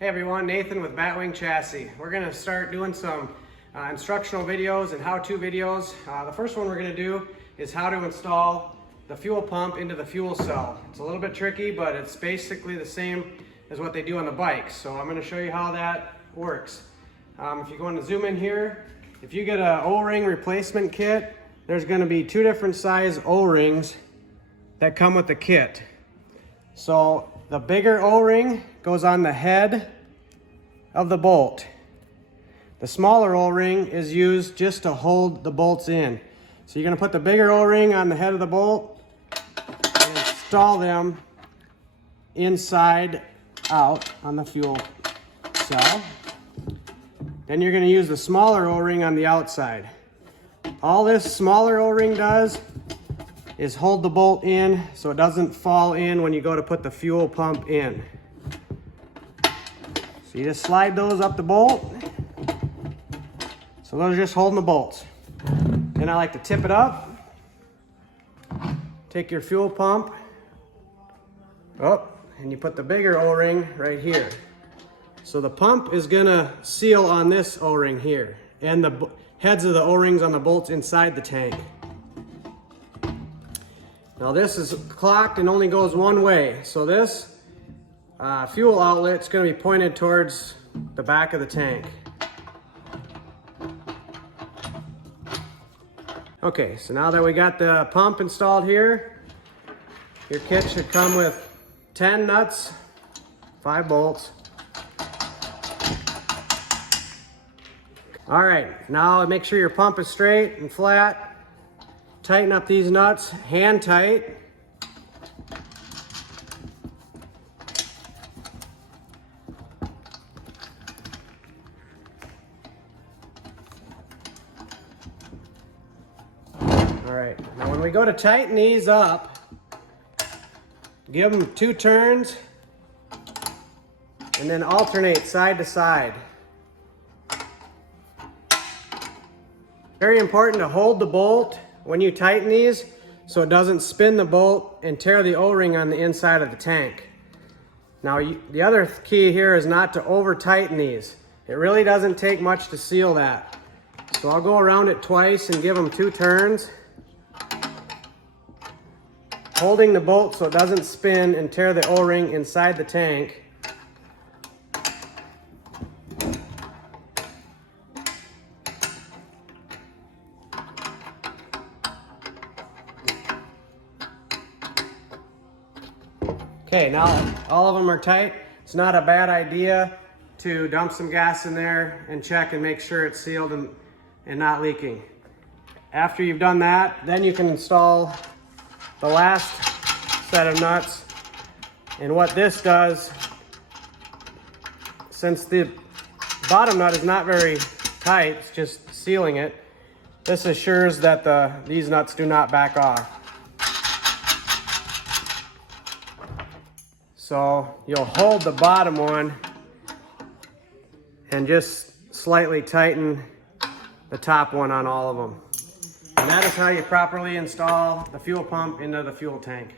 Hey everyone, Nathan with Batwing Chassis. We're going to start doing some instructional videos and how-to videos. The first one we're going to do is how to install the fuel pump into the fuel cell. It's a little bit tricky, but it's basically the same as what they do on the bikes. So I'm going to show you how that works. If you go into zoom in here, if you get an O-ring replacement kit, there's going to be two different size O-rings that come with the kit. So the bigger O-ring goes on the head of the bolt. The smaller O-ring is used just to hold the bolts in. So you're going to put the bigger O-ring on the head of the bolt and install them inside out on the fuel cell. Then you're going to use the smaller O-ring on the outside. All this smaller O-ring does is hold the bolt in so it doesn't fall in when you go to put the fuel pump in. So you just slide those up the bolt. So those are just holding the bolts. Then I like to tip it up. Take your fuel pump up and you put the bigger O-ring right here. So the pump is gonna seal on this O-ring here and the heads of the O-rings on the bolts inside the tank. Now this is clocked and only goes one way. So this fuel outlet is going to be pointed towards the back of the tank. Okay, so now that we got the pump installed here, your kit should come with 10 nuts, 5 bolts. All right, now make sure your pump is straight and flat. Tighten up these nuts, hand tight. All right, now when we go to tighten these up, give them 2 turns and then alternate side to side. Very important to hold the bolt when you tighten these so it doesn't spin the bolt and tear the O-ring on the inside of the tank. Now the other key here is not to over tighten these. It really doesn't take much to seal that. So I'll go around it twice and give them 2 turns, holding the bolt so it doesn't spin and tear the O-ring inside the tank. Okay, now all of them are tight. It's not a bad idea to dump some gas in there and check and make sure it's sealed and not leaking. After you've done that, then you can install the last set of nuts. And what this does, since the bottom nut is not very tight, it's just sealing it, this assures that these nuts do not back off. So you'll hold the bottom one and just slightly tighten the top one on all of them. And that is how you properly install the fuel pump into the fuel tank.